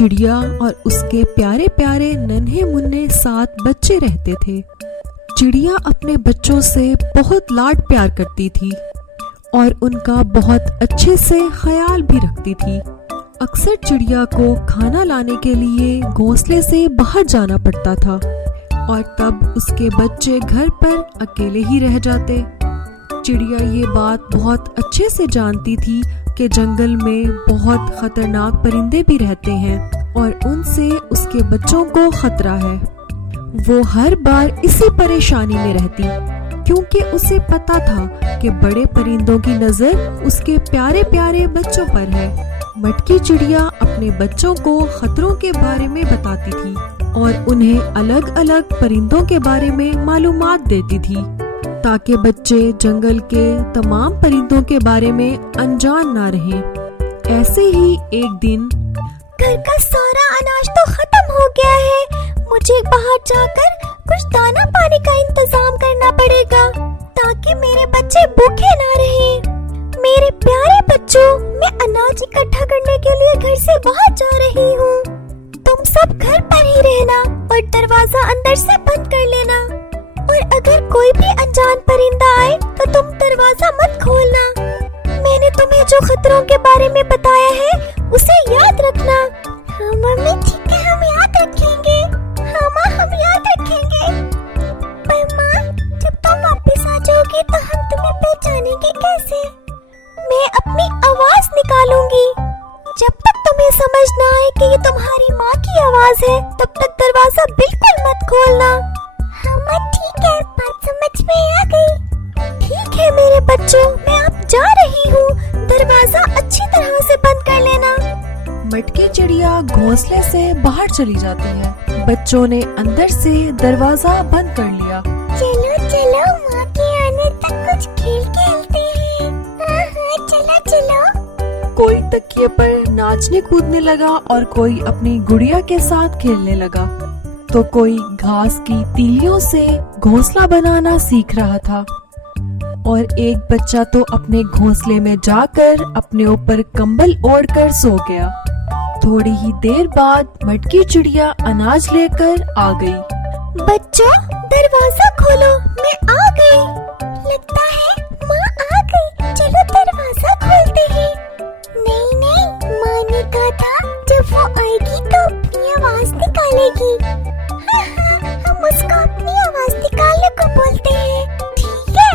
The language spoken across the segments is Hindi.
चिड़िया और उसके प्यारे प्यारे नन्हे मुन्ने 7 बच्चे रहते थे। चिड़िया अपने बच्चों से बहुत लाड प्यार करती थी और उनका बहुत अच्छे से ख्याल भी रखती थी। अक्सर चिड़िया को खाना लाने के लिए घोंसले से बाहर जाना पड़ता था और तब उसके बच्चे घर पर अकेले ही रह जाते। चिड़िया ये बात बहुत अच्छे से जानती थी कि जंगल में बहुत खतरनाक परिंदे भी रहते हैं और उनसे उसके बच्चों को खतरा है। वो हर बार इसी परेशानी में रहती क्योंकि उसे पता था कि बड़े परिंदों की नजर उसके प्यारे प्यारे बच्चों पर है। मटकी चिड़िया अपने बच्चों को खतरों के बारे में बताती थी और उन्हें अलग अलग परिंदों के बारे में मालूमात देती थी ताकि बच्चे जंगल के तमाम परिंदों के बारे में अनजान ना रहें। ऐसे ही एक दिन, घर का सारा अनाज तो खत्म हो गया है, मुझे बाहर जाकर कुछ दाना पानी का इंतजाम करना पड़ेगा ताकि मेरे बच्चे भूखे ना रहें। मेरे प्यारे बच्चों, मैं अनाज इकट्ठा करने के लिए घर से बाहर जा रही हूँ। तुम सब घर पर ही रहना और दरवाजा अंदर से बंद कर लेना और अगर कोई भी अनजान परिंदा आए तो तुम दरवाजा मत खोलना। मैंने तुम्हें जो खतरों के बारे में बताया है उसे याद रखना। हाँ मम्मी, ठीक है, हम याद रखेंगे। हाँ माँ, हम याद रखेंगे। पर माँ, जब तुम वापस आ जाओगी तो हम तुम्हें पहचानेंगे कैसे? मैं अपनी आवाज निकालूंगी। जब तक तुम्हें समझ ना आए कि ये तुम्हारी माँ की आवाज है तब तक दरवाजा बिल्कुल मत खोलना। हाँ माँ, ठीक है, बात समझ में आ गई। ठीक है मेरे बच्चों, मैं अब जा रही हूँ, दरवाजा अच्छी तरह से बंद कर लेना। मटकी चिड़िया घोंसले से बाहर चली जाती है। बच्चों ने अंदर से दरवाजा बंद कर लिया। चलो चलो, माँ के आने तक कुछ खेल खेलते हैं। हाँ, चलो चलो। कोई तकिए पर नाचने कूदने लगा और कोई अपनी गुड़िया के साथ खेलने लगा तो कोई घास की तीलियों से घोंसला बनाना सीख रहा था और एक बच्चा तो अपने घोंसले में जाकर अपने ऊपर कंबल ओढ़कर सो गया। थोड़ी ही देर बाद मटकी चिड़िया अनाज लेकर आ गई। बच्चों, दरवाजा खोलो, मैं आ गई। लगता है माँ आ गई, चलो दरवाजा खोलते हैं। नहीं नहीं, माँ ने कहा था जब वो आएगी तो अपनी आवाज निकालेगी। हम उसको अपनी आवाज निकालने को बोलते हैं, ठीक है?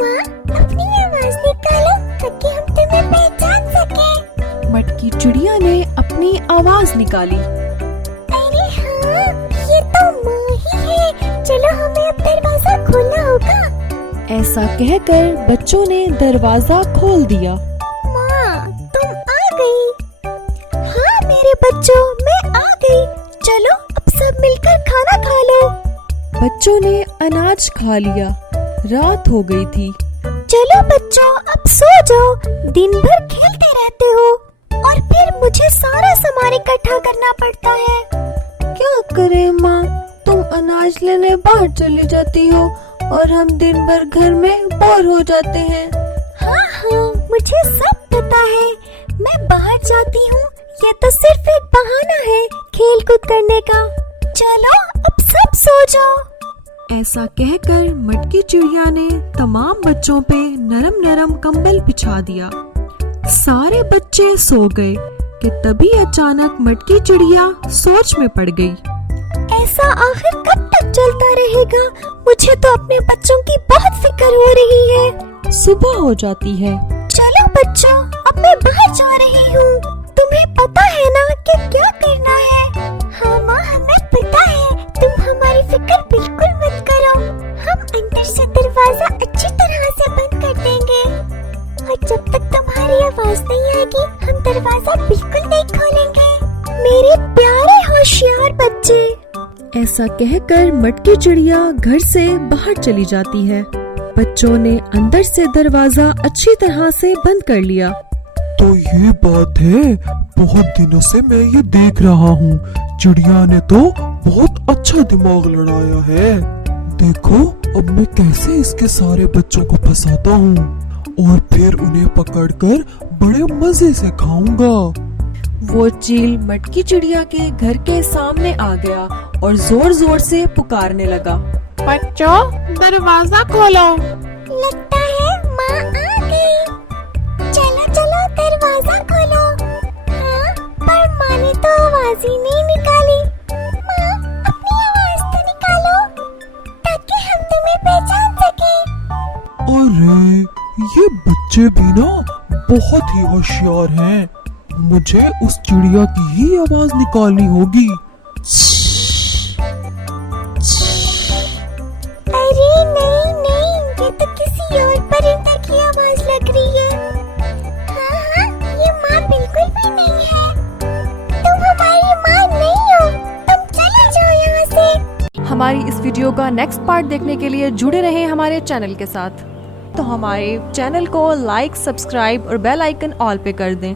माँ, अपनी आवाज निकालो ताकि हम तुम्हें पहचान सके। मटकी चिड़िया ने अपनी आवाज निकाली। अरे हाँ, ये तो माँ ही है, चलो हमें अब दरवाजा खोलना होगा। ऐसा कहकर बच्चों ने दरवाजा खोल दिया। माँ, तुम आ गई। हाँ मेरे बच्चों, मैं आ गई। चलो अब सब मिलकर खाना खा लो। बच्चों ने अनाज खा लिया। रात हो गई थी। चलो बच्चों, अब सो जाओ। दिन भर खेलते रहते हो और फिर मुझे सारा सामान इकट्ठा करना पड़ता है। क्या करें माँ, तुम अनाज लेने बाहर चली जाती हो और हम दिन भर घर में बोर हो जाते हैं। हाँ हाँ, मुझे सब पता है। मैं बाहर जाती हूँ, ये तो सिर्फ एक बहाना है खेल कूद करने का। चलो अब सब सो जाओ। ऐसा कहकर मटकी चिड़िया ने तमाम बच्चों पे नरम नरम कंबल बिछा दिया। सारे बच्चे सो गए कि तभी अचानक मटकी चिड़िया सोच में पड़ गई। ऐसा आखिर कब तक चलता रहेगा? मुझे तो अपने बच्चों की बहुत फिक्र हो रही है। सुबह हो जाती है। चलो बच्चों, अब मैं बाहर जा रही हूँ। तुम्हें पता है ना कि क्या करना है? हाँ माँ, हमें पता है। तुम हमारी फिक्र बिल्कुल मत करो। हम अंदर से दरवाजा अच्छी तरह से बंद कर देंगे और जब तक तुम्हारी आवाज नहीं आएगी हम दरवाजा बिल्कुल नहीं खोलेंगे। मेरे प्यारे होशियार बच्चे। ऐसा कहकर मटकी चिड़िया घर से बाहर चली जाती है। बच्चों ने अंदर से दरवाजा अच्छी तरह से बंद कर लिया। तो ये बात है, बहुत दिनों से मैं ये देख रहा हूँ, चिड़िया ने तो बहुत अच्छा दिमाग लड़ाया है। देखो अब मैं कैसे इसके सारे बच्चों को फंसाता हूँ और फिर उन्हें पकड़कर बड़े मजे से खाऊंगा। वो चील मटकी चिड़िया के घर के सामने आ गया और जोर जोर से पुकारने लगा। बच्चों दरवाजा खोलो। लगता है माँ आ गई। चलो चलो दरवाजा खोलो। हाँ, पर माँ ने तो आवाज ही नहीं निकाली। माँ, अपनी आवाज तो निकालो ताकि हम तुम्हें पहचान सके। अरे ये बच्चे भी ना बहुत ही होशियार हैं। मुझे उस चिड़िया की ही आवाज निकालनी होगी। अरे नहीं नहीं, ये तो किसी और परिंदे की आवाज लग रही है। हाँ हाँ, ये माँ बिल्कुल भी नहीं है। तुम हमारी माँ नहीं हो, तुम चले जाओ यहाँ से। हमारी इस वीडियो का नेक्स्ट पार्ट देखने के लिए जुड़े रहें हमारे चैनल के साथ। तो हमारे चैनल को लाइक, सब्सक्राइब और बेल आइकन ऑल पे कर दें